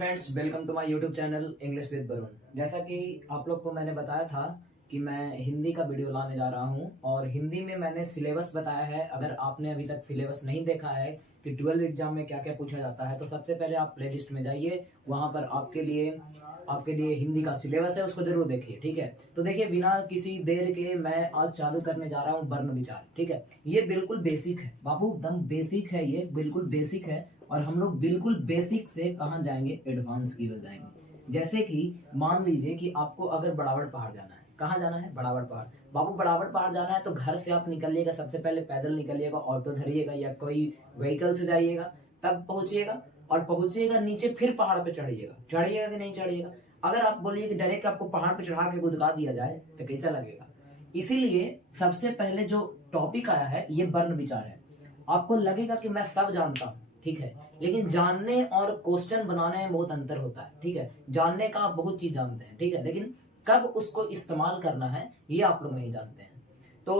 Friends, welcome to my YouTube channel English with Varun. जैसा कि आप लोग को मैंने बताया था कि मैं हिंदी का वीडियो लाने जा रहा हूं और हिंदी में मैंने सिलेबस बताया है। अगर आपने अभी तक सिलेबस नहीं देखा है कि 12वीं एग्जाम में क्या क्या पूछा जाता है, तो सबसे पहले आप प्लेलिस्ट में जाइए, वहां पर आपके लिए हिंदी का सिलेबस है, उसको जरूर देखिए। ठीक है, तो देखिए बिना किसी देर के मैं आज चालू करने जा रहा हूँ वर्ण विचार। ठीक है, ये बिल्कुल बेसिक है बाबू, एकदम बेसिक है, ये बिल्कुल बेसिक है। और हम लोग बिल्कुल बेसिक से कहाँ जाएंगे, एडवांस की ओर जाएंगे। जैसे कि मान लीजिए कि आपको अगर बड़ावड़ पहाड़ जाना है। कहाँ जाना है? बड़ावड़ पहाड़। बाबू बड़ावड़ पहाड़ जाना है तो घर से आप निकलिएगा, सबसे पहले पैदल निकलिएगा, ऑटो धरिएगा या कोई व्हीकल से जाइएगा, तब पहुंचिएगा। और पहुंचिएगा नीचे, फिर पहाड़ पे चढ़िएगा कि नहीं चढ़िएगा। अगर आप बोलिए कि डायरेक्ट आपको पहाड़ पे चढ़ा के गुदका दिया जाए तो कैसा लगेगा। इसीलिए सबसे पहले जो टॉपिक आया है ये वर्ण विचार है। आपको लगेगा कि मैं सब जानता हूँ, ठीक है, लेकिन जानने और क्वेश्चन बनाने में बहुत अंतर होता है। ठीक है, जानने का आप बहुत चीज जानते हैं, ठीक है, लेकिन कब उसको इस्तेमाल करना है ये आप लोग नहीं जानते हैं। तो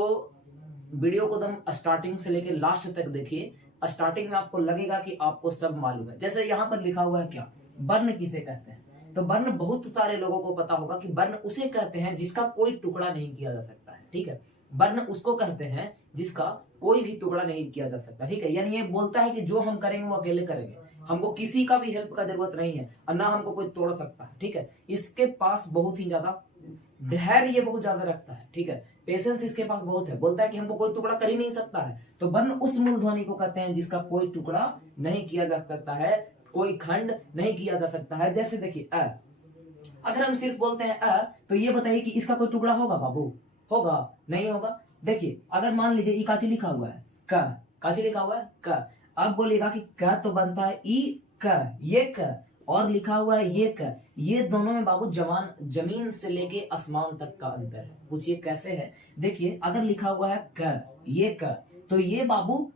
वीडियो को एकदम स्टार्टिंग से लेकर लास्ट तक देखिए। स्टार्टिंग में आपको लगेगा कि आपको सब मालूम है। जैसे यहाँ पर लिखा हुआ है क्या, वर्ण किसे कहते हैं। तो वर्ण बहुत सारे लोगों को पता होगा कि वर्ण उसे कहते हैं जिसका कोई टुकड़ा नहीं किया जा सकता है। ठीक है, वर्ण उसको कहते हैं जिसका कोई भी टुकड़ा नहीं किया जा सकता। ठीक है, यानी ये बोलता है कि जो हम करेंगे वो अकेले करेंगे, हमको किसी का भी हेल्प का जरूरत नहीं है और ना हमको कोई तोड़ सकता है। ठीक है, इसके पास बहुत ही ज्यादा धैर्य, ये बहुत ज्यादा रखता है। ठीक है, पेशेंस इसके पास बहुत है। बोलता है कि हमको कोई टुकड़ा कर ही नहीं सकता है। तो वर्ण उस मूलध्वनि को कहते हैं जिसका कोई टुकड़ा नहीं किया जा सकता है, कोई खंड नहीं किया जा सकता है। जैसे देखिए अ, अगर हम सिर्फ बोलते हैं अ, तो ये बताइए कि इसका कोई टुकड़ा होगा बाबू? होगा? नहीं होगा। देखिए अगर मान लीजिए ई काची लिखा हुआ है, क काची लिखा हुआ है क, अब बोलिएगा कि क तो बनता है ई क, ये क, और लिखा हुआ है ये क। ये दोनों में बाबू जमीन से लेके आसमान तक का अंतर है। पूछिए कैसे है। देखिए अगर लिखा हुआ है क, ये क, तो ये बाबू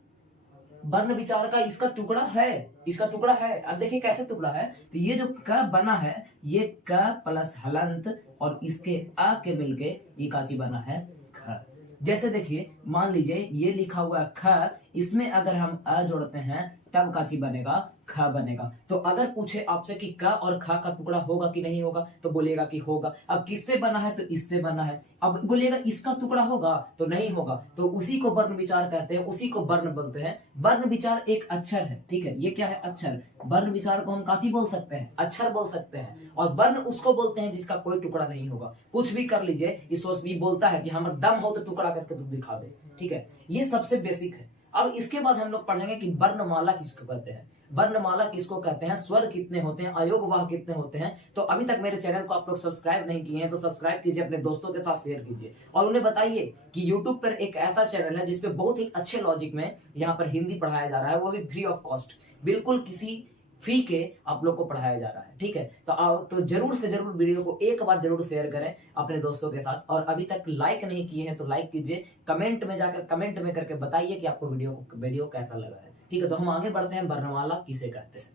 वर्ण विचार का इसका टुकड़ा है, इसका टुकड़ा है। अब देखिए कैसे टुकड़ा है। तो ये जो क बना है, ये क प्लस हलंत और इसके अ के मिलके ये काची बना है ख। जैसे देखिए मान लीजिए ये लिखा हुआ है ख, इसमें अगर हम अ जोड़ते हैं तब काची बनेगा, ख बनेगा। तो अगर पूछे आपसे कि क और ख का टुकड़ा होगा कि नहीं होगा, तो बोलिएगा कि होगा। अब किससे बना है? तो इससे बना है। अब बोलिएगा इसका टुकड़ा होगा, तो नहीं होगा। तो उसी को वर्ण विचार कहते हैं, उसी को वर्ण बोलते हैं। वर्ण विचार एक अक्षर है। ठीक है, ये क्या है? अक्षर। वर्ण विचार को हम काची बोल सकते हैं? अक्षर बोल सकते हैं। और वर्ण उसको बोलते हैं जिसका कोई टुकड़ा नहीं होगा। कुछ भी कर लीजिए, ईश्वर भी बोलता है कि हमारा दम हो तो टुकड़ा करके तू दिखा दे। ठीक है, ये सबसे बेसिक है। अब इसके बाद हम लोग पढ़ेंगे कि वर्णमाला किसको कहते हैं। वर्णमाला किसको कहते हैं, स्वर कितने होते हैं, अयोगवाह कितने होते हैं। तो अभी तक मेरे चैनल को आप लोग सब्सक्राइब नहीं किए हैं तो सब्सक्राइब कीजिए, अपने दोस्तों के साथ शेयर कीजिए और उन्हें बताइए कि YouTube पर एक ऐसा चैनल है जिसपे बहुत ही अच्छे लॉजिक में यहाँ पर हिंदी पढ़ाया जा रहा है, वो भी फ्री ऑफ कॉस्ट, बिल्कुल किसी फी के आप लोग को पढ़ाया जा रहा है। ठीक है, तो जरूर से जरूर वीडियो को एक बार जरूर शेयर करें अपने दोस्तों के साथ। और अभी तक लाइक नहीं किए हैं तो लाइक कीजिए, कमेंट में जाकर कमेंट में करके बताइए कि आपको वीडियो कैसा लगा है। ठीक है, तो हम आगे बढ़ते हैं, वर्णमाला किसे कहते हैं।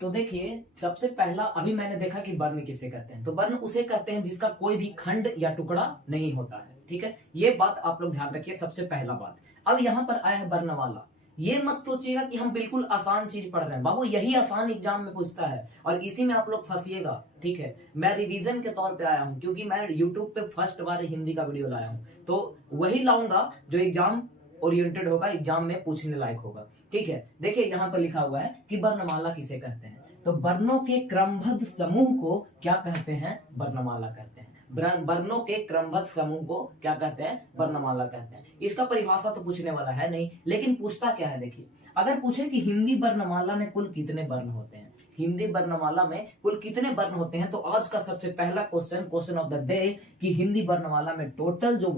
तो देखिए सबसे पहला अभी मैंने देखा कि वर्ण किसे कहते हैं। तो वर्ण उसे कहते हैं जिसका कोई भी खंड या टुकड़ा नहीं होता है। ठीक है, ये बात आप लोग ध्यान रखिए, सबसे पहला बात। अब यहाँ पर आया है वर्णमाला। ये मत सोचिएगा कि हम बिल्कुल आसान चीज पढ़ रहे हैं बाबू, यही आसान एग्जाम में पूछता है और इसी में आप लोग फंसिएगा। ठीक है, मैं रिवीजन के तौर पे आया हूँ क्योंकि मैं यूट्यूब पे फर्स्ट बार हिंदी का वीडियो लाया हूँ, तो वही लाऊंगा जो एग्जाम ओरिएंटेड होगा, एग्जाम में पूछने लायक होगा। ठीक है, देखिए यहाँ पर लिखा हुआ है कि वर्णमाला किसे कहते हैं। तो वर्णों के क्रमबद्ध समूह को क्या कहते हैं? वर्णमाला कहते हैं। वर्णों के क्रमबद्ध समूह को क्या कहते हैं? वर्णमाला कहते हैं। इसका परिभाषा तो पूछने वाला है नहीं, लेकिन पूछता क्या है देखिए। अगर पूछे कि हिंदी वर्णमाला में कुल कितने वर्ण होते हैं, हिंदी वर्णमाला में कुल कितने वर्ण होते हैं, तो आज का सबसे पहला क्वेश्चन ऑफ द डे कि हिंदी वर्णमाला में टोटल जो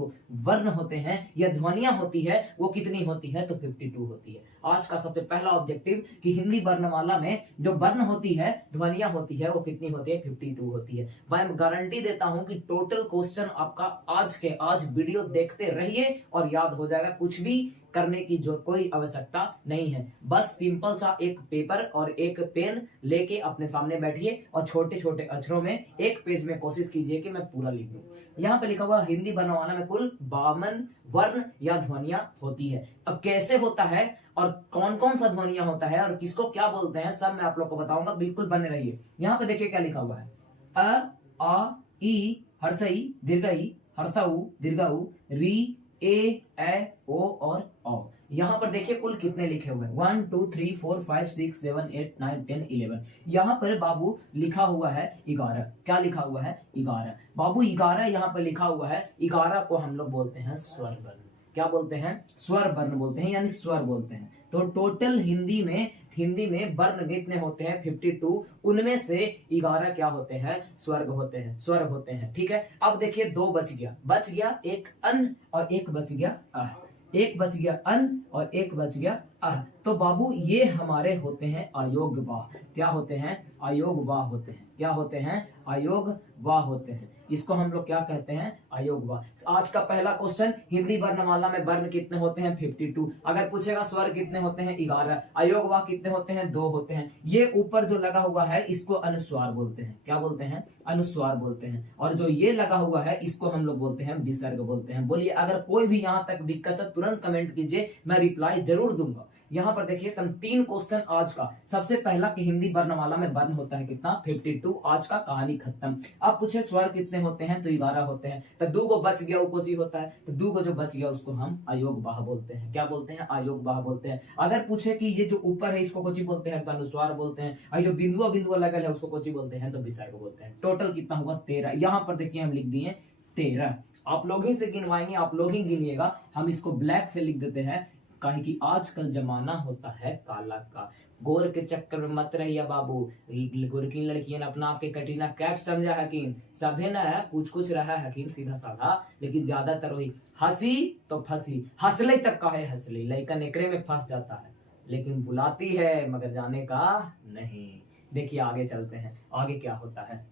वर्ण होते हैं या ध्वनियां होती है वो कितनी होती है? तो 52 होती है। आज का सबसे पहला ऑब्जेक्टिव कि हिंदी वर्णमाला में जो वर्ण होती है, ध्वनियां होती है, वो कितनी होती है? 52 होती है। मैं गारंटी देता हूं कि टोटल क्वेश्चन आपका आज वीडियो देखते रहिए और याद हो जाएगा। कुछ भी करने की जो कोई आवश्यकता नहीं है। बस सिंपल सा एक पेपर और एक पेन लेके अपने सामने बैठिए और छोटे छोटे अक्षरों में एक पेज में कोशिश कीजिए कि मैं पूरा लिख दूं। यहाँ पे लिखा हुआ हिंदी वर्णमाला में कुल 52 वर्ण या ध्वनियां होती है। अब कैसे होता है और कौन कौन सा ध्वनियां होता है और किसको क्या बोलते हैं सब मैं आप लोग को बताऊंगा, बिल्कुल बने रहिए। यहाँ पे देखिए क्या लिखा हुआ है, अ आ ई हर्षई दीर्घई हर्षऊ दीर्घऊ री ए ओ और औ। यहाँ पर देखिए कुल कितने लिखे हुए हैं, 1 2 3 4 5 6 7 8 9 10 11। यहाँ पर बाबू लिखा हुआ है 11। क्या लिखा हुआ है? 11। बाबू 11 यहाँ पर लिखा हुआ है। 11 को हम लोग बोलते हैं स्वर वर्ण। क्या बोलते हैं? स्वर वर्ण बोलते हैं, यानी स्वर बोलते हैं। तो टोटल हिंदी में वर्ण कितने होते हैं? 52। उनमें से 11 क्या होते हैं? स्वर होते हैं। ठीक है, अब देखिए 2 बच गया, एक अन और एक बच गया अह। एक बच गया अन और एक बच गया अह। तो बाबू ये हमारे होते हैं अयोगवाह। क्या होते हैं? अयोगवाह होते हैं। क्या होते हैं? अयोगवाह होते हैं। इसको हम लोग क्या कहते हैं? अयोगवाह। आज का पहला क्वेश्चन, हिंदी वर्णमाला में वर्ण कितने होते हैं? 52। अगर पूछेगा स्वर कितने होते हैं? 11। अयोगवाह कितने होते हैं? 2 होते हैं। ये ऊपर जो लगा हुआ है इसको अनुस्वार बोलते हैं। क्या बोलते हैं? अनुस्वार बोलते हैं। और जो ये लगा हुआ है इसको हम लोग बोलते हैं विसर्ग बोलते हैं। बोलिए अगर कोई भी यहाँ तक दिक्कत है तुरंत कमेंट कीजिए, मैं रिप्लाई जरूर दूंगा। यहाँ पर देखिए 3 क्वेश्चन आज का। सबसे पहला कि हिंदी वर्णमाला में वर्ण होता है कितना? 52। आज का कहानी खत्म। अब पूछे स्वर कितने होते हैं? तो 11 होते हैं। तो 2 को बच गया, वो कोची होता है। तो 2 को जो बच गया उसको हम अयोगवाह बोलते हैं। क्या बोलते हैं? अयोगवाह बोलते हैं। अगर पूछे कि ये जो ऊपर है इसको कोची बोलते हैं? तो अनुस्वार बोलते हैं। और जो बिंदुआ लगल है उसको कोची बोलते हैं? तो विसर्ग बोलते हैं। टोटल कितना हुआ? 13। यहाँ पर देखिए हम लिख दिए 13। आप लोग ही से गिनवाएंगे, आप लोग ही गिनिएगा। हम इसको ब्लैक से लिख देते हैं, काहे कि आजकल जमाना होता है काला का। गोर के चक्कर में मत रहिए बाबू। गोर की लड़कियां अपना आपके कटरीना कैफ समझा हकीन, सभे न कुछ रहा हकीन सीधा साधा, लेकिन ज्यादातर वही हंसी तो फंसी। हंसले तक काहे हंसले, लड़का एकरे में फंस जाता है, लेकिन बुलाती है मगर जाने का नहीं। देखिए आगे चलते हैं, आगे क्या होता है।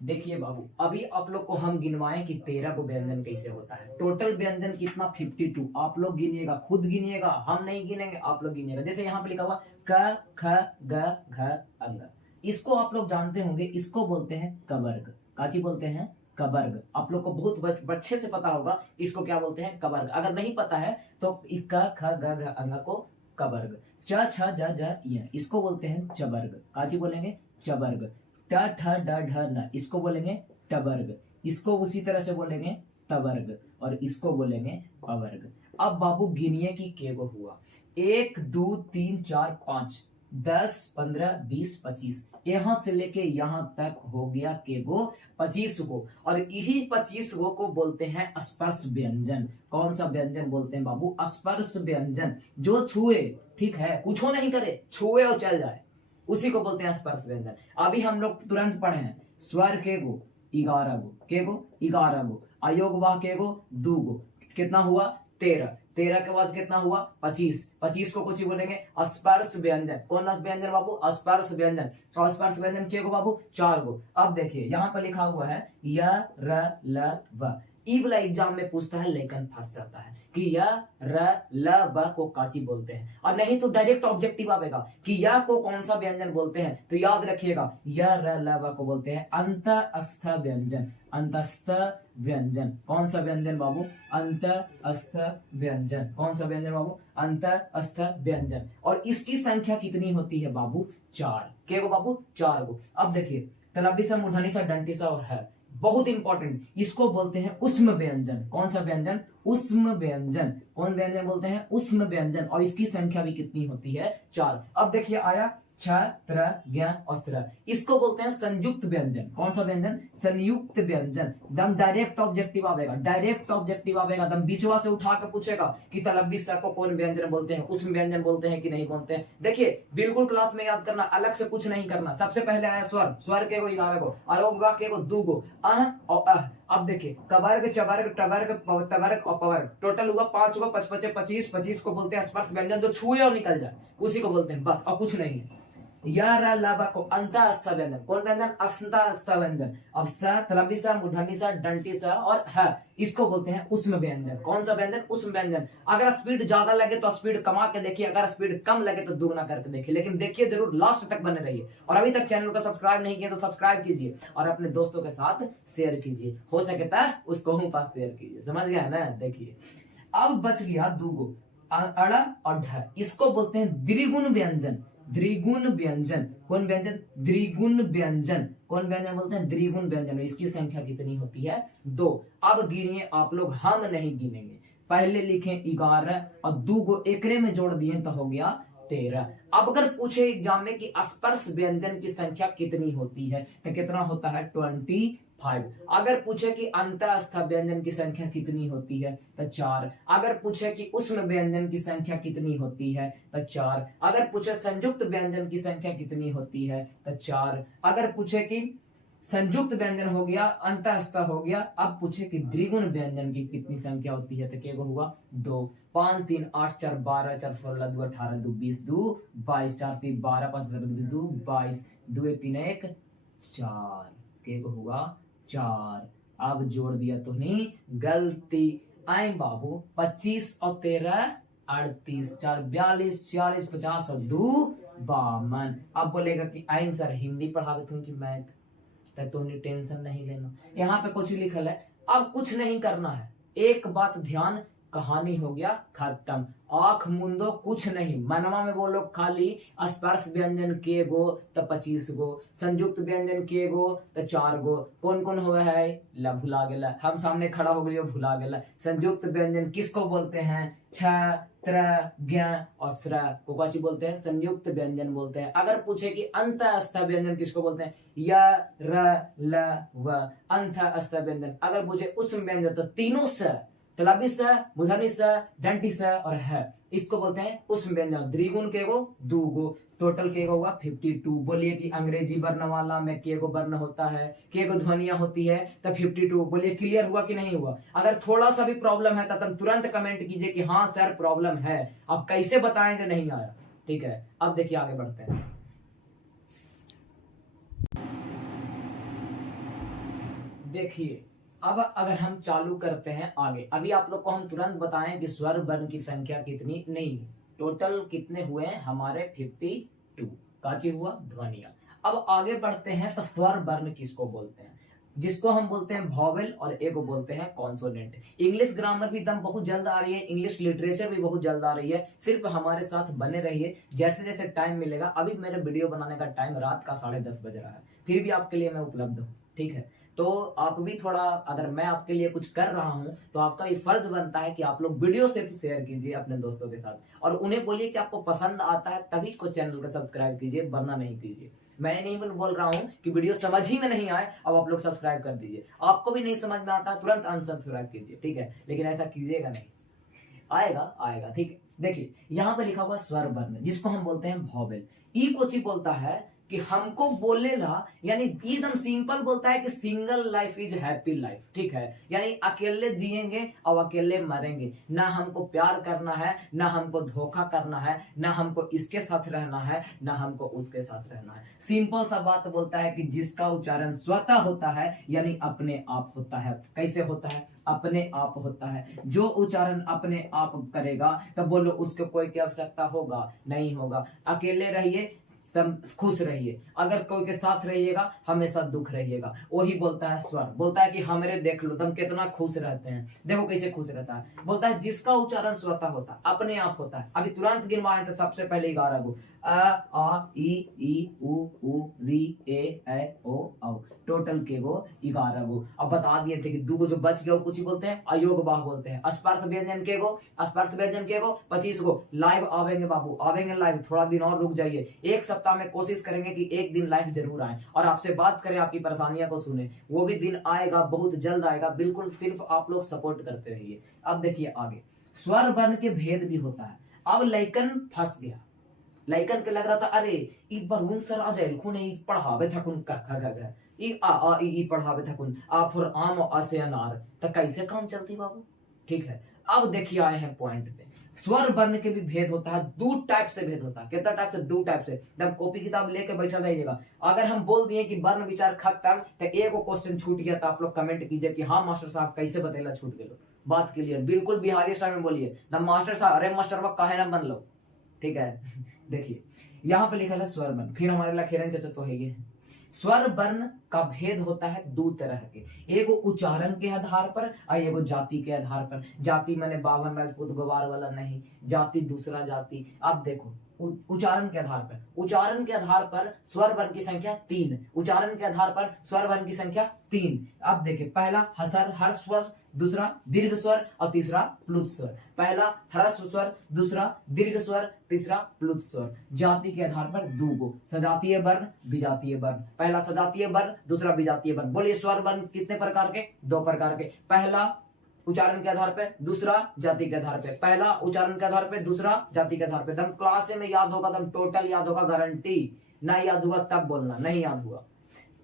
देखिए बाबू, अभी आप लोग को हम गिनवाएं कि 13 को व्यंजन कैसे होता है। टोटल व्यंजन कितना? 52। आप लोग गिनिएगा, खुद गिनिएगा, हम नहीं गिनेंगे, आप लोग गिनिएगा। जैसे यहाँ पे लिखा हुआ क ख ग घ अंग, इसको आप लोग जानते होंगे, इसको बोलते हैं कवर्ग। काची बोलते हैं? कवर्ग। आप लोग को बहुत अच्छे से पता होगा इसको क्या बोलते हैं? कवर्ग। अगर नहीं पता है तो क ख ग घ अंग को कवर्ग। च छ ज ज य इसको बोलते हैं चवर्ग। काची बोलेंगे? चवर्ग। ट ठ ड ढ न इसको बोलेंगे टवर्ग। इसको उसी तरह से बोलेंगे तवर्ग, और इसको बोलेंगे अवर्ग। अब बाबू गिनिए कि केगो हुआ। 1 2 3 4 5 10 15 20 25, यहाँ से लेके यहाँ तक हो गया केगो? 25 गो। और इसी 25 गो को बोलते हैं स्पर्श व्यंजन। कौन सा व्यंजन बोलते हैं बाबू? स्पर्श व्यंजन। जो छुए, ठीक है, कुछ नहीं करे, छुए और चल जाए, उसी को बोलते हैं स्पर्श व्यंजन। अभी हम लोग तुरंत पढ़े हैं, स्वर केगो 11 गो, केगो 11 गो, अयोगवाह केगो 2 गो, कितना हुआ? 13। 13 के बाद कितना हुआ? 25। 25 को कुछ बोलेंगे स्पर्श व्यंजन। कौन व्यंजन बाबू? स्पर्श व्यंजन। और स्पर्श व्यंजन केगो बाबू? 4 गो। अब देखिए यहाँ पर लिखा हुआ है य र ल व। ई वाला एग्जाम में पूछता है, लेकिन फंस जाता है कि य र ल व को काची बोलते हैं, और नहीं तो डायरेक्ट ऑब्जेक्टिव आएगा कि य को कौन सा व्यंजन बोलते हैं। तो याद रखिएगा य र ल व को बोलते हैं अंतस्थ व्यंजन। अंतस्थ व्यंजन। कौन सा व्यंजन बाबू? अंतस्थ व्यंजन। कौन सा व्यंजन बाबू? अंतस्थ व्यंजन। और इसकी संख्या कितनी होती है बाबू? 4। क्या गो बाबू? 4 गो। अब देखिए तलबी सा मूर्धनी सा दंती सा और है, बहुत इंपॉर्टेंट, इसको बोलते हैं उष्म व्यंजन। कौन सा व्यंजन? उष्म व्यंजन। कौन व्यंजन बोलते हैं? उष्म व्यंजन। और इसकी संख्या भी कितनी होती है? 4। अब देखिए आया छ त्र ज्ञ और स्र, इसको बोलते हैं संयुक्त व्यंजन। कौन सा व्यंजन? संयुक्त व्यंजन। एकदम डायरेक्ट ऑब्जेक्टिव आवेगा, डायरेक्ट ऑब्जेक्टिव आवेगा, एकदम बीचवा से उठा के पूछेगा कि तलबी सा को कौन व्यंजन बोलते हैं, उष्म व्यंजन बोलते हैं कि नहीं बोलते हैं। देखिए बिल्कुल क्लास में याद करना, अलग से कुछ नहीं करना। सबसे पहले आया स्वर, स्वर के गो 11 गो, अरोगवा के गो 2 गो, अह और अह। अब देखिए कवर्ग चवर्ग टवर्ग तवर्ग और पवर्ग, टोटल हुआ 5 गो। 5 5 25। 25 को बोलते हैं स्पर्श व्यंजन, जो छुए और निकल जाए उसी को बोलते हैं, बस और कुछ नहीं है। या रा लाबा को अंतःस्थ व्यंजन। कौन व्यंजन? अंतःस्थ व्यंजन। अब स, तलबी सा, मूर्धनी सा, डंटी सा और ह, इसको बोलते हैं उष्म व्यंजन। कौन सा व्यंजन? उष्म व्यंजन। अगर स्पीड ज्यादा लगे तो स्पीड कमा के देखिए, अगर स्पीड कम लगे तो दुगना करके देखिए, लेकिन देखिए जरूर, लास्ट तक बने रहिए। और अभी तक चैनल को सब्सक्राइब नहीं किया तो सब्सक्राइब कीजिए और अपने दोस्तों के साथ शेयर कीजिए, हो सके तो उसको हम पास शेयर कीजिए। समझ गया ना? देखिए अब बच गया दूगो, अड़ और ढ, इसको बोलते हैं द्विगुण व्यंजन। द्विगुण व्यंजन। कौन व्यंजन? द्विगुण व्यंजन। कौन व्यंजन बोलते हैं? द्विगुण व्यंजन। इसकी संख्या कितनी होती है? 2। अब गिनिए आप लोग, हम नहीं गिनेंगे। पहले लिखें 11 और दूगो एकरे में जोड़ दिए तो हो गया 13। अब अगर पूछे एग्जाम में कि स्पर्श व्यंजन की संख्या कितनी होती है तो कितना होता है? 25। अगर पूछे कि अंतःस्थ व्यंजन की संख्या कितनी होती है तो 4। अगर पूछे कि उष्म व्यंजन की संख्या कितनी होती है तो 4। अगर पूछे संयुक्त व्यंजन की संख्या कितनी होती है तो 4। अगर पूछे कि संयुक्त व्यंजन हो गया, अंतःस्थ हो गया। अब पूछे कि द्विगुण व्यंजन की कितनी संख्या होती है तो क्या होगा? 2। 5 3 8 4 12 4 16 2 18 2 20 2 22 4 3 12 5 2 22 22 2 1 3 1 4 के होगा 4। अब जोड़ दिया तो नहीं, गलती। आए बाबू, 25 और 13 38 4 42 46 50 और 2 52। अब बोलेगा कि आंसर हिंदी पढ़ावे तुम की मैथ, तो तुमने टेंशन नहीं लेना। यहाँ पे कुछ लिखल है, अब कुछ नहीं करना है। एक बात ध्यान, कहानी हो गया खत्म। आंख मुंदो, कुछ नहीं, मनवा में बोलो खाली स्पर्श व्यंजन के गो तो 25 गो, संयुक्त व्यंजन के गो तो 4 गो। कौन कौन हुआ है? ला भुला गेला, हम सामने खड़ा हो गए भुला गेला। संयुक्त व्यंजन किसको बोलते हैं? छ, त्र, ज्ञ और स्र को कौन बोलते हैं? संयुक्त व्यंजन बोलते हैं। अगर पूछे कि अंतःस्थ व्यंजन किसको बोलते हैं? य, र, ल, व, अंतःस्थ व्यंजन। अगर पूछे उष्म व्यंजन तो तीनों स, तलबी स, मूर्धनी स, डंटी स और है, इसको बोलते हैं उष्म व्यंजन। द्विगुण के गो, दूगो, टोटल के गो हुआ 52। बोलिए कि अंग्रेजी वर्ण वाला में के गो वर्ण होता है, के गो ध्वनियां होती है तो 52। बोलिए क्लियर हुआ कि नहीं हुआ? अगर थोड़ा सा भी प्रॉब्लम है तो तुरंत कमेंट कीजिए कि हाँ सर प्रॉब्लम है। अब कैसे बताएं जो नहीं आया? ठीक है, अब देखिए आगे बढ़ते हैं। देखिए अब अगर हम चालू करते हैं आगे, अभी आप लोग को हम तुरंत बताएं कि स्वर वर्ण की संख्या कितनी, नहीं टोटल कितने हुए हैं हमारे? 52 काची हुआ ध्वनिया। अब आगे बढ़ते हैं तो स्वर वर्ण किसको बोलते हैं? जिसको हम बोलते हैं वॉवेल और एक बोलते हैं कॉन्सोनेंट। इंग्लिश ग्रामर भी एकदम बहुत जल्द आ रही है, इंग्लिश लिटरेचर भी बहुत जल्द आ रही है। सिर्फ हमारे साथ बने रहिए, जैसे जैसे टाइम मिलेगा। अभी मेरे वीडियो बनाने का टाइम रात का 10:30 बज रहा है, फिर भी आपके लिए मैं उपलब्ध हूँ। ठीक है, तो आप भी थोड़ा, अगर मैं आपके लिए कुछ कर रहा हूं तो आपका ये फर्ज बनता है कि आप लोग वीडियो सिर्फ शेयर कीजिए अपने दोस्तों के साथ और उन्हें बोलिए कि आपको पसंद आता है, तभी इसको चैनल को सब्सक्राइब कीजिए, वरना नहीं कीजिए। मैं नहीं बोल रहा हूं कि वीडियो समझ ही में नहीं आए अब आप लोग सब्सक्राइब कर दीजिए। आपको भी नहीं समझ में आता तुरंत अनसब्सक्राइब कीजिए, ठीक है, लेकिन ऐसा कीजिएगा नहीं। आएगा आएगा, ठीक है। देखिए यहाँ पे लिखा हुआ स्वर वर्ण, जिसको हम बोलते हैं वॉवेल। ई कोची बोलता है कि हमको बोलेला, यानी एकदम सिंपल बोलता है कि single life is happy life. ठीक है, यानी अकेले जिएंगे और अकेले मरेंगे। ना हमको प्यार करना है, ना हमको धोखा करना है, ना हमको इसके साथ रहना है, ना हमको उसके साथ रहना है। सिंपल सा बात बोलता है कि जिसका उच्चारण स्वतः होता है, यानी अपने आप होता है। कैसे होता है? अपने आप होता है। जो उच्चारण अपने आप करेगा तब बोलो उसको कोई की आवश्यकता होगा? नहीं होगा। अकेले रहिए, सब खुश रहिए, अगर कोई के साथ रहिएगा हमेशा दुख रहिएगा। वही बोलता है स्वर, बोलता है कि हमरे देख लो तुम कितना खुश रहते हैं, देखो कैसे खुश रहता है। बोलता है जिसका उच्चारण स्वतः होता है, अपने आप होता है। अभी तुरंत गिनवाए तो सबसे पहले 11 गो, अ, आ, ई, उ, री, ए, ओ, औ, टोटल के गो 11 गो। अब बता दिए थे कि 2 गो जो बच गए कुछ ही बोलते हैं अयोग बाह बोलते हैं। स्पर्श व्यंजन के गो, स्पर्श व्यंजन के गो 25 गो। लाइव आवेंगे बाबू, आवेंगे लाइव, थोड़ा दिन और रुक जाइए। एक सप्ताह में कोशिश करेंगे कि एक दिन लाइव जरूर आए और आपसे बात करें, आपकी परेशानियां को सुने। वो भी दिन आएगा, बहुत जल्द आएगा, बिल्कुल सिर्फ आप लोग सपोर्ट करते रहिए। अब देखिए आगे, स्वर वर्ण के भेद भी होता है। अब लैकन फंस गया, लैकन के लग रहा था अरे ई बरून सर आ जाए खुन ई पढ़ावे था कुन ख ई आ ई पढ़ावे था कुन आ फॉर आम आ से अनार, तो कैसे काम चलती बाबू? ठीक है, अब देखिए आए हैं पॉइंट पे। स्वर वर्ण के भी भेद होता है, दो टाइप से भेद होता है। कितना टाइप से? दो टाइप से। जब कॉपी किताब लेके बैठा रहिएगा, अगर हम बोल दिए कि वर्ण विचार खत्म तो एक क्वेश्चन छूट गया तो आप लोग कमेंट कीजिए कि हाँ मास्टर साहब कैसे बतेला छूट गए। बात क्लियर, बिल्कुल बिहारी स्टाइल में बोलिए ना मास्टर साहब, अरे मास्टर साहब काहे ना बन लो, ठीक है। देखिए यहाँ पे लिखा है स्वर वर्ण, फिर हमारे लखेरन चचा तो है ये। स्वर वर्ण का भेद होता है दो तरह के, एगो उच्चारण के आधार पर और एगो जाति के आधार पर। जाति माने बावन राजपूत गवार वाला नहीं, जाति दूसरा जाति। अब देखो उच्चारण के आधार पर, उच्चारण के आधार पर स्वर वर्ण की संख्या 3, उच्चारण के आधार पर स्वर वर्ण की संख्या 3। अब देखिए पहला हर्ष स्वर, दूसरा दीर्घ स्वर और तीसरा प्लुत स्वर। पहला ह्रस्व स्वर, दूसरा दीर्घ स्वर, तीसरा प्लुत स्वर। जाति के आधार पर दो गो, सजातीय वर्ण, विजातीय वर्ण। पहला सजातीय वर्ण, दूसरा विजातीय वर्ण। बोलिए स्वर वर्ण कितने प्रकार के? 2 प्रकार के। पहला उच्चारण के आधार पे, दूसरा जाति के आधार पे। पहला उच्चारण के आधार पे, दूसरा जाति के आधार पे। दम क्लास में याद होगा, दम टोटल याद होगा, गारंटी। ना याद हुआ तब बोलना नहीं याद हुआ।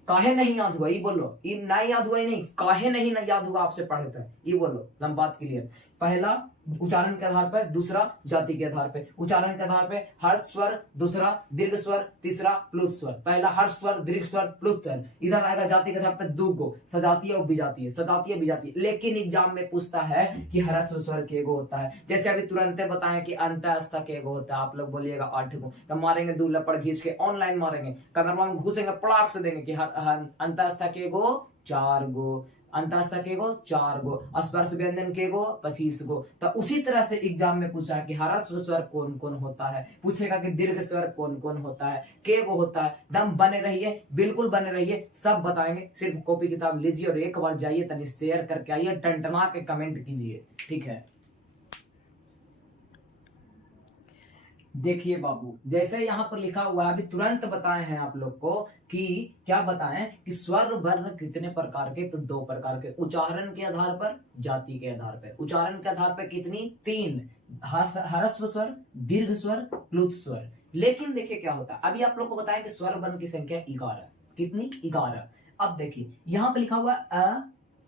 काहे नहीं याद हुआ ये बोलो, ये ना याद हुआ ही नहीं, काहे नहीं ना याद हुआ आपसे पढ़े थे ये बोलो। लम बात क्लियर। पहला उच्चारण के आधार पर, दूसरा जाति के आधार पे। उच्चारण के आधार पे हर्ष स्वर, दूसरा दीर्घ स्वर, तीसरा प्लुत स्वर। पहला हर्ष स्वर, दीर्घ स्वर, प्लुत स्वर। इधर आएगा जाति के आधार पर 2 गो, सजातीय और विजातीय, सजातीय विजातीय। लेकिन एग्जाम में पूछता है कि ह्रस्व स्वर के एगो होता है। जैसे अभी तुरंत बताएं कि अंतस्थ के एगो होता है, आप लोग बोलिएगा 8 गो, तो मारेंगे 2 लपड़ घींच के, ऑनलाइन मारेंगे, कैमरा में घुसेंगे, पड़ाक से देंगे कि अंतस्थ के एगो 4 गो, अंतस्थ के गो 4 गो, स्पर्श व्यंजन के गो 25 गो। तो उसी तरह से एग्जाम में पूछा है कि ह्रस्व स्वर कौन कौन होता है, पूछेगा कि दीर्घ स्वर कौन कौन होता है, के गो होता है। दम बने रहिए, बिल्कुल बने रहिए, सब बताएंगे। सिर्फ कॉपी किताब लीजिए और एक बार जाइए, तनी शेयर करके आइए, टंटना के कमेंट कीजिए, ठीक है। देखिए बाबू, जैसे यहाँ पर लिखा हुआ है, अभी तुरंत बताए हैं आप लोग को कि क्या बताएं कि स्वर वर्ण कितने प्रकार के? तो 2 प्रकार के, उच्चारण के आधार पर, जाति के आधार पर। उच्चारण के आधार पर कितनी? 3, ह्रस्व स्वर, दीर्घ स्वर, प्लुत स्वर। लेकिन देखिए क्या होता है, अभी आप लोग को बताएं कि स्वर वर्ण की संख्या 11। कितनी? 11। अब देखिए यहाँ पे लिखा हुआ अ,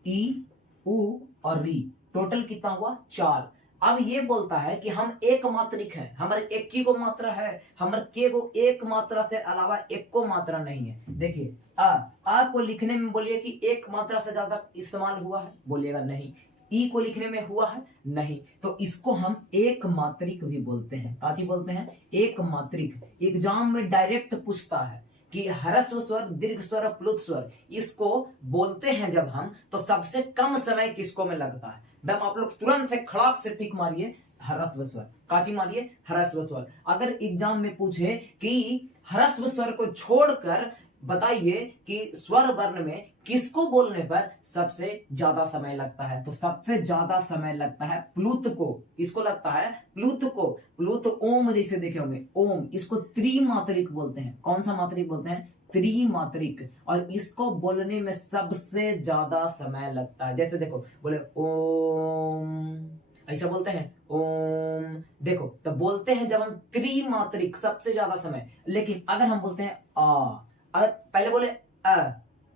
ई, उ और री, टोटल कितना हुआ? 4। अब ये बोलता है कि हम एक मात्रिक हैं, हमारे एक ही को मात्रा है, हमारे के को एक मात्रा से अलावा एक को मात्रा नहीं है। देखिए आ को लिखने में बोलिए कि एक मात्रा से ज्यादा इस्तेमाल हुआ है, बोलिएगा नहीं। ई को लिखने में हुआ है, नहीं। तो इसको हम एक मात्रिक भी बोलते हैं। काची बोलते हैं? एक मात्रिक। एग्जाम में डायरेक्ट पूछता है कि ह्रस्व स्वर, दीर्घ स्वर और प्लुत स्वर, इसको बोलते हैं जब हम, तो सबसे कम समय किसको में लगता है? दम आप लोग तुरंत से खड़ाक से टिक मारिए, ह्रस्व स्वर। काची मारिए? ह्रस्व स्वर। अगर एग्जाम में पूछे कि ह्रस्व स्वर को छोड़कर बताइए कि स्वर वर्ण में किसको बोलने पर सबसे ज्यादा समय लगता है, तो सबसे ज्यादा समय लगता है प्लुत को। किसको लगता है? प्लुत को। प्लुत ओम जैसे देखे होंगे, ओम, इसको त्रिमात्रिक बोलते हैं। कौन सा मात्रिक बोलते हैं? त्रिमात्रिक। और इसको बोलने में सबसे ज्यादा समय लगता है। जैसे देखो, बोले ओम, ऐसा बोलते हैं ओम। देखो तो बोलते हैं जब हम त्रिमात्रिक, सबसे ज्यादा समय। लेकिन अगर हम बोलते हैं आ, अगर पहले बोले अ,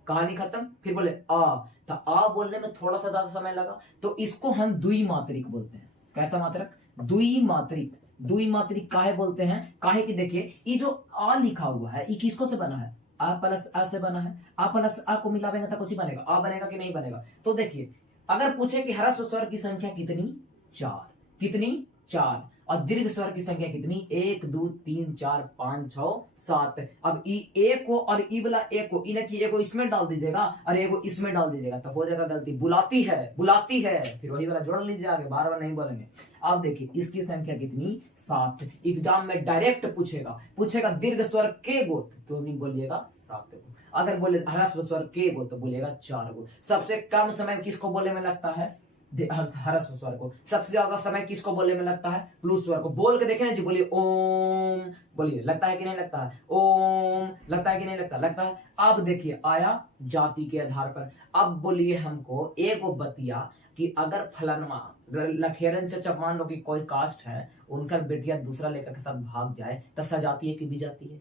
कहानी खत्म, फिर बोले आ, तो आ बोलने में थोड़ा सा ज्यादा समय लगा, तो इसको हम द्विमात्रिक बोलते हैं। कैसा मात्रक? द्विमात्रिक। द्विमात्रिक काहे बोलते हैं? काहे कि देखिए ये जो आ लिखा हुआ है, ये किसको से बना है? आ प्लस आ से बना है। आ प्लस आ को मिलावेंगे तो कुछ ही बनेगा, आ बनेगा कि नहीं बनेगा? तो देखिए अगर पूछे कि ह्रस्व स्वर की संख्या कितनी? 4। कितनी? 4। और दीर्घ स्वर की संख्या कितनी? 1 2 3 4 5 6 7। अब ए को और ई वाला ए को, इन्हें की एगो इसमें डाल दीजिएगा और एगो इसमें डाल दीजिएगा, तो हो जाएगा गलती। बुलाती है, बुलाती है, फिर वही वाला जोड़ लीजिए आगे, बार बार नहीं बोलेंगे। अब देखिए इसकी संख्या कितनी? 7। एग्जाम में डायरेक्ट पूछेगा दीर्घ स्वर के गो, तो नहीं बोलिएगा 7 गो। अगर बोले ह्रस्व स्वर के गो तो बोलिएगा 4 गो। सबसे कम समय किसको बोलने में लगता है? ह्रस्व स्वर को। सबसे ज्यादा समय किसको बोलने में लगता है? प्लुत स्वर को। बोल के देखे ना जी, बोलिए ओम, बोलिए लगता है कि नहीं लगता है? ओम, लगता है कि नहीं लगता? लगता है। अब देखिए आया जाति के आधार पर। अब बोलिए हमको एक बतिया कि अगर फलनवा लखेरन चचा, मान लो कि कोई कास्ट है, उनका बेटिया दूसरा लेकर के साथ भाग जाए, तो सजाती है कि बीजाती है?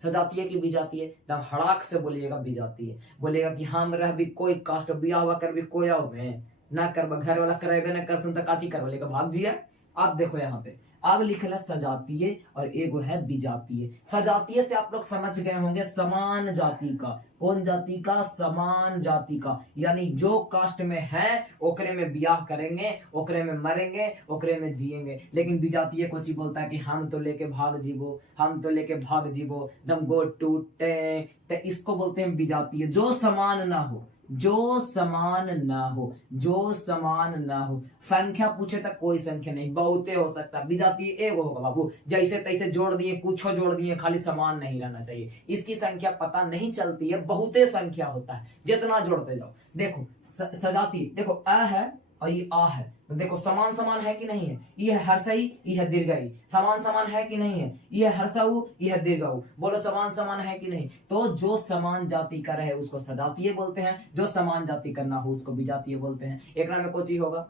सजाती है कि बीजाती है? तब हड़ाक से बोलिएगा बीजाती है। बोलेगा कि हम रह भी कोई कास्ट, बिया हुआ कर भी कोया में, ना करबा, घर वाला करेबे ना कर तो काची करवा लेकर भाग जिया। आप देखो यहाँ पे अब लिखल है सजातीय और एगो है विजातीय। सजातीय से आप लोग समझ गए होंगे समान जाति का, कौन जाति का, समान जाति का, यानी जो कास्ट में है ओकरे में ब्याह करेंगे, ओकरे में मरेंगे, ओकरे में जिएंगे। लेकिन विजातीय को ची बोलता है कि हम तो लेके भाग जीवो, हम तो लेके भाग जीवो, दम गोट टूटे, तो इसको बोलते हैं विजातीय। जो समान ना हो, जो समान ना हो, जो समान ना हो। संख्या पूछे तक कोई संख्या नहीं, बहुते हो सकता, विजातीय एगो होगा बाबू, जैसे तैसे जोड़ दिए, कुछ जोड़ दिए, खाली समान नहीं रहना चाहिए। इसकी संख्या पता नहीं चलती है, बहुते संख्या होता है, जितना जोड़ते जाओ। देखो सजाती, देखो अ है और ये आ है, तो देखो समान समान है कि नहीं है, ये है हर्षई, ये है दीर्घई, समान समान है कि नहीं है, ये है हर्षऊ, ये है दीर्घऊ, बोलो समान समान है कि नहीं। तो जो समान जाति का रहे उसको सजातीय बोलते हैं, जो समान जाति का ना हो उसको विजातीय बोलते हैं। एक नाम में कोची होगा।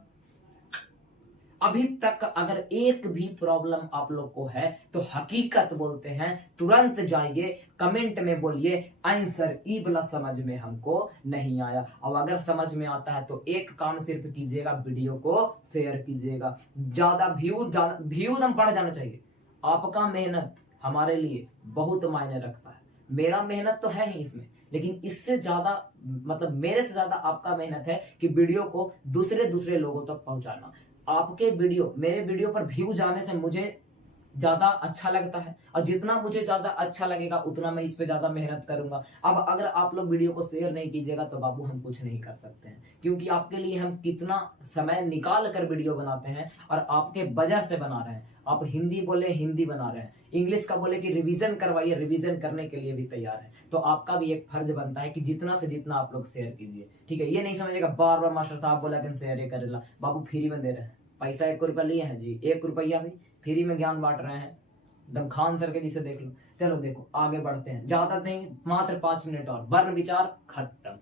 अभी तक अगर एक भी प्रॉब्लम आप लोग को है तो हकीकत बोलते हैं, तुरंत जाइए कमेंट में बोलिए आंसर ई वाला समझ में हमको नहीं आया। और अगर समझ में आता है तो एक काम सिर्फ कीजिएगा, वीडियो को शेयर कीजिएगा। ज्यादा व्यू दम बढ़ जाना चाहिए। आपका मेहनत हमारे लिए बहुत मायने रखता है। मेरा मेहनत तो है ही इसमें, लेकिन इससे ज्यादा मतलब मेरे से ज्यादा आपका मेहनत है कि वीडियो को दूसरे लोगों तक पहुंचाना। आपके वीडियो, मेरे वीडियो पर व्यू जाने से मुझे ज्यादा अच्छा लगता है, और जितना मुझे ज्यादा अच्छा लगेगा उतना मैं इस पे ज्यादा मेहनत करूंगा। अब अगर आप लोग वीडियो को शेयर नहीं कीजिएगा तो बाबू हम कुछ नहीं कर सकते हैं, क्योंकि आपके लिए हम कितना समय निकाल कर वीडियो बनाते हैं और आपके वजह से बना रहे हैं। आप हिंदी बोले हिंदी बना रहे हैं, इंग्लिश का बोले कि रिवीजन करवाइए, रिवीजन करने के लिए भी तैयार है। तो आपका भी एक फर्ज बनता है कि जितना से जितना आप लोग शेयर कीजिए, ठीक है। ये नहीं समझेगा बार बार मास्टर साहब बोला कि शेयर करेला, बाबू फ्री में दे रहे हैं, पैसा 1 रुपया लिए हैं जी, 1 रुपया भी फ्री में ज्ञान बांट रहे हैं, एकदम खान सर के जिसे देख लो। चलो देखो आगे बढ़ते हैं, ज्यादा नहीं, मात्र 5 मिनट और, वर्ण विचार खत्म।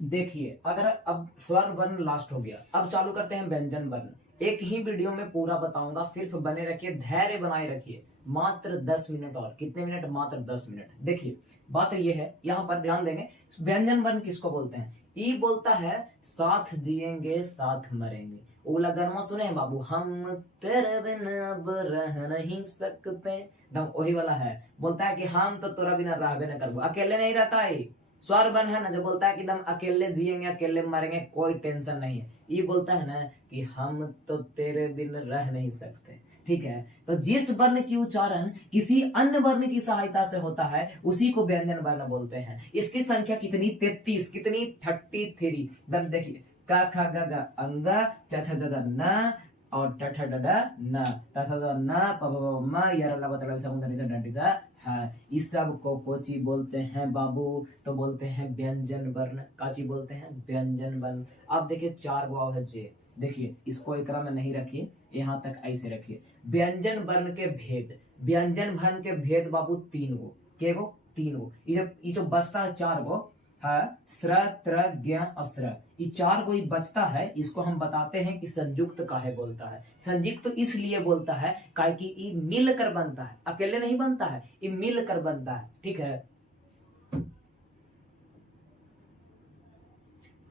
देखिए अगर अब स्वर वर्ण लास्ट हो गया, अब चालू करते हैं व्यंजन वर्ण। एक ही वीडियो में पूरा बताऊंगा, सिर्फ बने रखिए, धैर्य बनाए रखिए। मात्र 10 मिनट और, कितने मिनट, मात्र 10 मिनट। देखिए बात ये है, यहाँ पर ध्यान देंगे, व्यंजन वर्ण किसको बोलते हैं। ई बोलता है साथ जिएंगे साथ मरेंगे। ओला गरमा सुने हैं बाबू, हम तेरे बिन अब रह नहीं सकते, दम वही वाला है। बोलता है कि हम तो तेरा बिना रहबे न करबो, अकेले नहीं रहता है। स्वर बन है ना, जो बोलता है कि दम अकेले जिएंगे अकेले मरेंगे, कोई टेंशन नहीं है। ये बोलता है ना कि हम तो तेरे बिन रह नहीं सकते, ठीक है। तो जिस वर्ण की उच्चारण किसी अन्य वर्ण की सहायता से होता है उसी को व्यंजन वर्ण बोलते हैं। इसकी संख्या कितनी, 33, कितनी, 33। दम देखिए, क ख ग घ अंग, च छ ज ज न और ट ठ ड ड न, त थ द न, प प प म, य र ल व त ल समुद्र नि ड ड ज है। इस सब को कोची बोलते हैं बाबू, तो बोलते हैं व्यंजन वर्ण। काची बोलते हैं, व्यंजन वर्ण। अब देखिए 4 गो है जे, देखिए इसको एक क्रम में नहीं रखिए, यहाँ तक ऐसे रखिए। व्यंजन वर्ण के भेद, व्यंजन वर्ण के भेद बाबू 3 गो, के गो, 3 गो। ये जो बचता है 4 गो है, स्र त्र ज्ञ अस्र, ये 4 गो बचता है। इसको हम बताते हैं कि संयुक्त काहे बोलता है। संयुक्त इसलिए बोलता है काहे कि ये मिलकर बनता है, अकेले नहीं बनता है, ये मिलकर बनता है, ठीक है।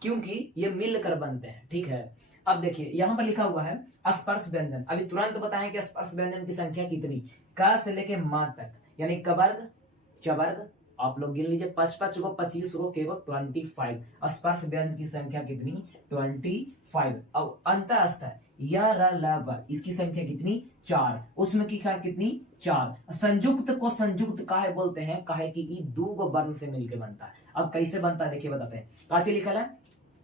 क्योंकि ये मिलकर बनते हैं, ठीक है। अब देखिए यहाँ पर लिखा हुआ है स्पर्श व्यंजन। अभी तुरंत बताएं कि स्पर्श व्यंजन की संख्या कितनी, क से लेके मां तक, यानी कवर्ग चवर्ग, आप लोग गिन लीजिए, 5 गो, 25 गो, के गो, 25। स्पर्श व्यंजन की संख्या कितनी, 25। अब अंतःस्थ य र ल व, इसकी संख्या कितनी, 4। उसमें की कितनी, 4। संयुक्त को संयुक्त काहे बोलते हैं, काहे कि ये 2 गो वर्ण से मिलकर बनता है। अब कैसे बनता है देखिए बताते हैं। काचे लिखा है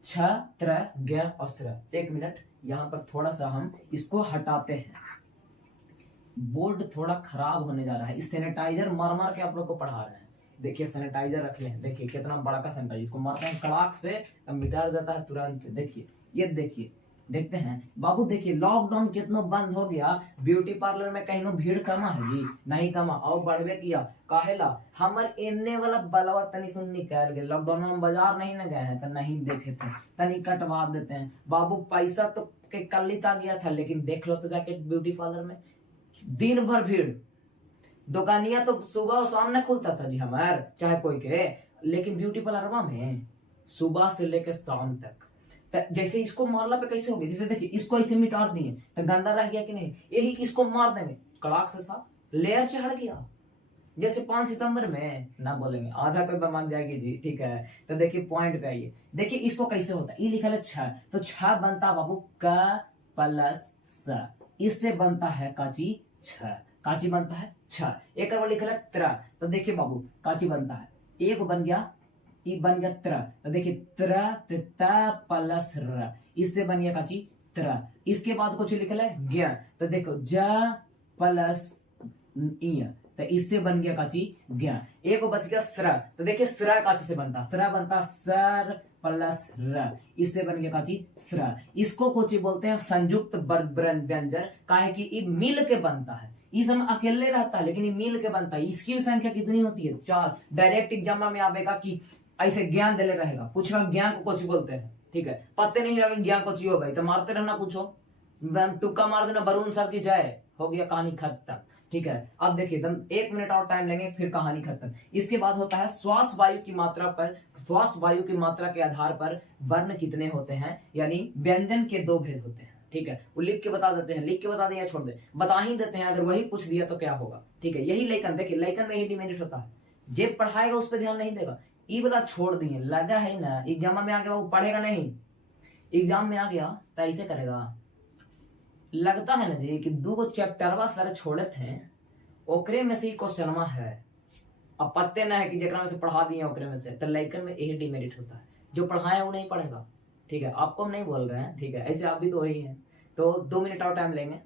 छ त्र ज्ञ अस्र। 1 मिनट, यहाँ पर थोड़ा सा हम इसको हटाते हैं, बोर्ड थोड़ा खराब होने जा रहा है। इस सैनिटाइजर मार मार के आप लोग को पढ़ा रहे हैं। देखिए सैनिटाइजर रख ले, देखिए कितना बड़ा का सैनिटाइजर, इसको मारते हैं कड़ाक से, तब मिटा जाता है तुरंत। देखिए ये देखिए, देखते हैं बाबू। देखिए लॉकडाउन कितना बंद हो गया, ब्यूटी पार्लर में कहीं भीड़ कमा है जी, नहीं कमा, और बढ़वे किया काहेला, हमर एने वाला बलवा तनी सुन निकल गए। लॉकडाउन में हम बाजार नहीं न गए हैं तो नहीं देखे थे, तनी कटवा देते हैं बाबू। पैसा तो के कल आ गया था, लेकिन देख लो तो जाके ब्यूटी पार्लर में दिन भर भीड़। दुकानिया तो सुबह और शाम न खुलता था जी हमार, चाहे कोई के, लेकिन ब्यूटी पार्लरवा में सुबह से लेकर शाम तक। जैसे इसको मारला पे कैसे होगी, जैसे देखिए इसको ऐसे मिटा दिए तो गंदा रह गया कि नहीं, यही इसको मार देंगे कड़ाक से साफ, लेयर चढ़ गया। जैसे 5 सितंबर में ना बोलेंगे, आधा पे बन जाएगी जी, ठीक है। तो देखिए पॉइंट पे आइए, देखिए इसको कैसे होता है, ये लिखा है 6, तो 6 बनता बाबू क प्लस स, इससे बनता है काची 6, काची बनता है 6। एक और लिखा है 3, तो देखिए बाबू काची बनता है, एक बन गया, ये बन गया 3, तो देखिए 3 त प्लस र, इससे बन गया काची 3। इसके बाद कुछ लिखा है ज्ञ, तो देखो ज प्लस इ, तो इससे बन गया काची ज्ञ। एक बच गया स्र, तो देखिए स्र काची से बनता, स्र बनता सर प्लस र, इससे बन गया काची स्र। इसको कुछ बोलते हैं संयुक्त व्यंजन, काहे कि ये मिल के बनता है, इस हम अकेले रहता है लेकिन ये मिल के बनता है। इसकी संख्या कितनी होती है 4। डायरेक्ट एग्जाम में आवेगा कि ऐसे ज्ञान दिले रहेगा, पूछेगा ज्ञान को कुछ बोलते हैं, ठीक है, पता नहीं लगे ज्ञान कुछ हो भाई, तो मारते रहना, पूछो तुक्का मार देना, वरुण सर की जय, हो गया कहानी खत्म, ठीक है। अब देखिए 1 मिनट और टाइम लेंगे फिर कहानी खत्म। इसके बाद होता है श्वास वायु की मात्रा पर, श्वास वायु की मात्रा के आधार पर वर्ण कितने होते हैं, यानी व्यंजन के 2 भेद होते हैं, ठीक है। वो लिख के बता देते हैं, लिख के बता दें या छोड़ दे, बता ही देते हैं, अगर वही पूछ दिया तो क्या होगा, ठीक है। यही लेखन, देखिए लेखन में ही डिमेरिट होता है, जे पढ़ाएगा उस पर ध्यान नहीं देगा, ये वाला छोड़ दिए, लगा है ना एग्जाम में आ गया वो पढ़ेगा नहीं, एग्जाम में आ गया तो ऐसे करेगा, लगता है ना जी कि 2 चैप्टरवा सर छोड़े थे, ओकरे में से क्वेश्चन है, अब पत्ते ना है कि जरा में से पढ़ा दिए ओकरे में से, तो लेखन में यही डिमेरिट होता है, जो पढ़ाया वो नहीं पढ़ेगा, ठीक है। आपको हम नहीं बोल रहे हैं, ठीक है, ऐसे आप भी तो वही हैं। तो 2 मिनट और टाइम लेंगे।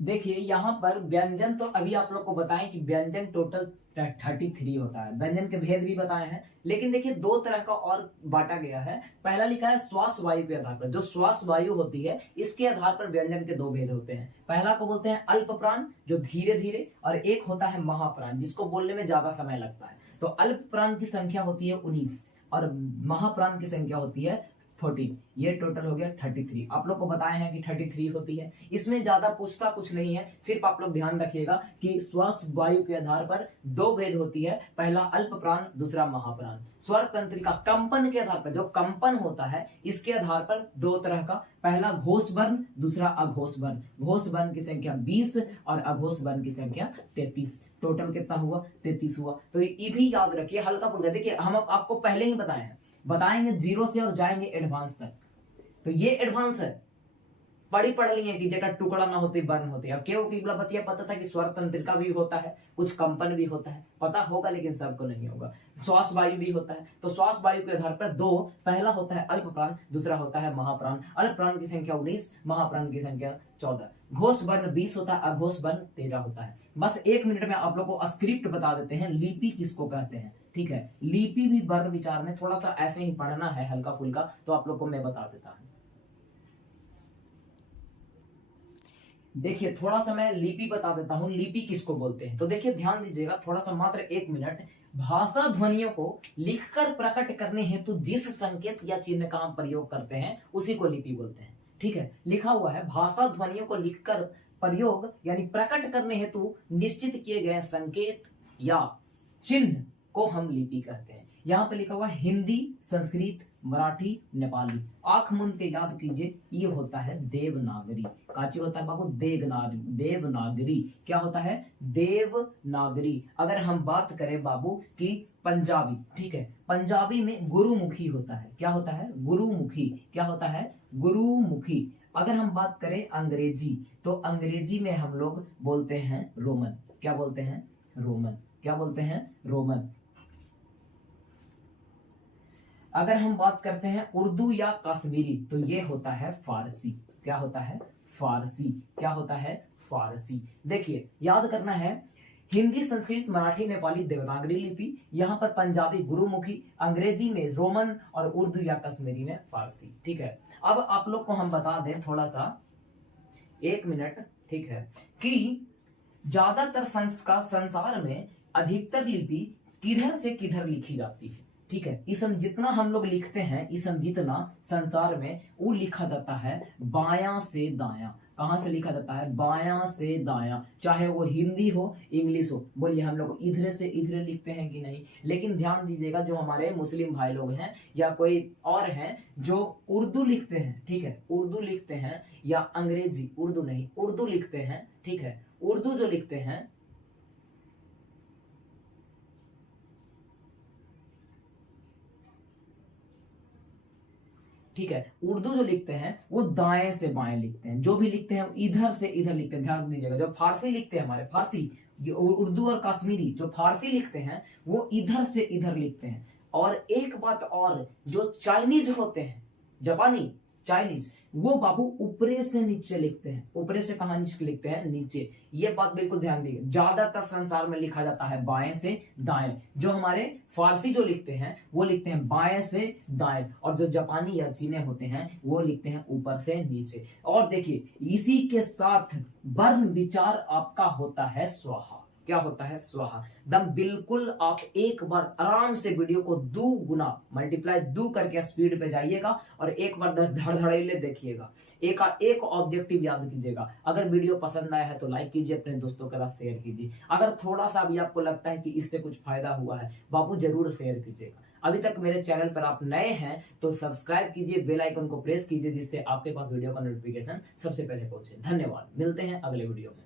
देखिए यहाँ पर व्यंजन, तो अभी आप लोग को बताएं कि व्यंजन टोटल 33 होता है, व्यंजन के भेद भी बताए हैं, लेकिन देखिए 2 तरह का और बांटा गया है। पहला लिखा है श्वास वायु के आधार पर, जो श्वास वायु होती है इसके आधार पर व्यंजन के 2 भेद होते हैं। पहला को बोलते हैं अल्प प्राण, जो धीरे धीरे, और एक होता है महाप्राण, जिसको बोलने में ज्यादा समय लगता है। तो अल्प प्राण की संख्या होती है 19 और महाप्राण की संख्या होती है 14, ये टोटल हो गया 33। आप लोग को बताए हैं कि 33 होती है, इसमें ज्यादा पूछता कुछ नहीं है, सिर्फ आप लोग ध्यान रखिएगा कि श्वास वायु के आधार पर 2 भेद होती है, पहला अल्प प्राण, दूसरा महाप्राण। स्वर तंत्रिका कंपन के आधार पर, जो कंपन होता है इसके आधार पर 2 तरह का, पहला घोष वर्ण, दूसरा अघोष वर्ण। घोष वर्ण की संख्या 20 और अघोष वर्ण की संख्या 33। टोटल कितना हुआ 33 हुआ। तो ये भी याद रखिए, हल्का फुल्का, देखिए हम आपको पहले ही बताए हैं, बताएंगे 0 से और जाएंगे एडवांस तक, तो ये एडवांस है, पढ़ लिए कि जगह टुकड़ा ना होती वर्ण होती है। अब केवल की बतिया पता था कि स्वर तंत्रिका भी होता है, कुछ कंपन भी होता है, पता होगा लेकिन सबको नहीं होगा। श्वास वायु भी होता है, तो श्वास वायु के आधार पर 2, पहला होता है अल्प प्राण, दूसरा होता है महाप्राण। अल्प प्राण की संख्या 19, महाप्राण की संख्या 14। घोष वर्ण 20 होता है, अघोष वर्ण 13 होता है। बस 1 मिनट में आप लोग को स्क्रिप्ट बता देते हैं, लिपि किसको कहते हैं, ठीक है। लिपि भी वर्ण विचार में थोड़ा सा ऐसे ही पढ़ना है हल्का फुल्का, तो आप लोग को मैं बता देता हूं। देखिए थोड़ा सा मैं लिपि बता देता हूं, लिपि किसको बोलते हैं। तो देखिए ध्यान दीजिएगा थोड़ा सा, मात्र 1 मिनट। भाषा ध्वनियों को लिखकर प्रकट करने हेतु जिस संकेत या चिन्ह का हम प्रयोग करते हैं उसी को लिपि बोलते हैं, ठीक है। लिखा हुआ है भाषा ध्वनियों को लिखकर प्रयोग यानी प्रकट करने हेतु निश्चित किए गए संकेत या चिन्ह को हम लिपि कहते हैं। यहाँ पे लिखा हुआ हिंदी, संस्कृत, मराठी, नेपाली। आंख मूंद के याद कीजिए, ये होता है देवनागरी। काची होता है बाबू देवनागरी। क्या होता है देवनागरी। अगर हम बात करें बाबू की पंजाबी, ठीक है, पंजाबी में गुरुमुखी होता है। क्या होता है गुरुमुखी। क्या होता है गुरुमुखी। अगर हम बात करें अंग्रेजी, तो अंग्रेजी में हम लोग बोलते हैं रोमन। क्या बोलते हैं रोमन। क्या बोलते हैं रोमन। अगर हम बात करते हैं उर्दू या कश्मीरी, तो ये होता है फारसी। क्या होता है फारसी। क्या होता है फारसी। देखिए याद करना है, हिंदी, संस्कृत, मराठी, नेपाली देवनागरी लिपि, यहाँ पर पंजाबी गुरुमुखी, अंग्रेजी में रोमन और उर्दू या कश्मीरी में फारसी, ठीक है। अब आप लोग को हम बता दें थोड़ा सा, 1 मिनट, ठीक है, कि ज्यादातर संसार में अधिकतर लिपि किधर से किधर लिखी जाती है, ठीक है। इसम जितना हम लोग लिखते हैं, इसम जितना संसार में वो लिखा जाता है बायां से दायां। कहाँ से लिखा जाता है, बायां से दायां, चाहे वो हिंदी हो इंग्लिश हो। बोलिए हम लोग इधर से इधर लिखते हैं कि नहीं? लेकिन ध्यान दीजिएगा, जो हमारे मुस्लिम भाई लोग हैं या कोई और हैं जो उर्दू लिखते हैं, ठीक है, उर्दू लिखते हैं या अंग्रेजी, उर्दू नहीं उर्दू लिखते हैं, ठीक है, उर्दू जो लिखते हैं, ठीक है, उर्दू जो लिखते हैं वो दाएं से बाएं लिखते हैं, जो भी लिखते हैं इधर से इधर लिखते हैं। ध्यान दीजिएगा, जो फारसी लिखते हैं हमारे फारसी, ये उर्दू और कश्मीरी जो फारसी लिखते हैं वो इधर से इधर लिखते हैं। और एक बात और, जो चाइनीज होते हैं, जापानी चाइनीज, वो बाबू ऊपरे से नीचे लिखते हैं। ऊपरे से कहां नीचे लिखते हैं? नीचे। ये बात बिल्कुल ध्यान दीजिए, ज्यादातर संसार में लिखा जाता है बाएं से दाएं। जो हमारे फारसी जो लिखते हैं वो लिखते हैं बाएं से दाएं, और जो जापानी या चीनी होते हैं वो लिखते हैं ऊपर से नीचे। और देखिए, इसी के साथ वर्ण विचार आपका होता है स्वाहा। क्या होता है? स्वाहा। दम बिल्कुल आप एक बार आराम से वीडियो को 2 गुना मल्टीप्लाई 2 करके स्पीड पे जाइएगा और एक बार धड़धड़ेले देखिएगा, एक ऑब्जेक्टिव याद कीजिएगा। अगर वीडियो पसंद आया है तो लाइक कीजिए, अपने दोस्तों के साथ शेयर कीजिए। अगर थोड़ा सा भी आपको लगता है कि इससे कुछ फायदा हुआ है, बाबू जरूर शेयर कीजिएगा। अभी तक मेरे चैनल पर आप नए हैं तो सब्सक्राइब कीजिए, बेल आइकन को प्रेस कीजिए, जिससे आपके पास वीडियो का नोटिफिकेशन सबसे पहले पहुंचे। धन्यवाद, मिलते हैं अगले वीडियो में।